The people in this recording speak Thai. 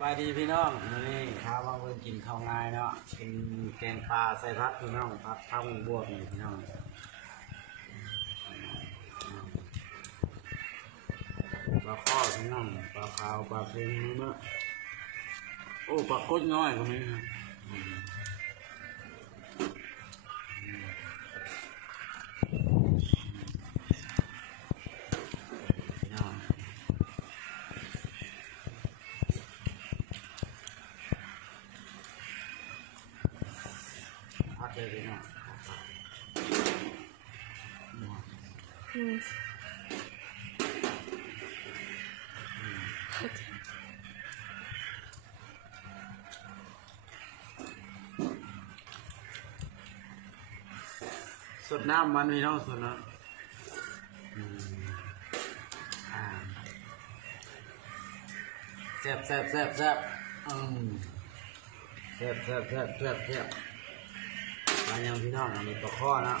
สวัสดีพี่น้องนี่ข้าวว่าเพิ่งกินข้าวง่ายเนาะกินแกงปลาใส่ผักพี่น้องผักข้าวหมูบวกนี่พี่น้องปลาข้อพี่น้องปลาขาวปลาเค็มเนาะโอ้ปลากดน้อยกว่านี้ครับพี่น้องพักเลยพี่น้องสดน้ำมันพี่น้องสดนะแซ่บแซ่บแซ่บแซ่บแซ่บแซ่บแซ่บแซ่บแซ่บมาอย่างพี่น้องอันนี้ปลาข้อนะ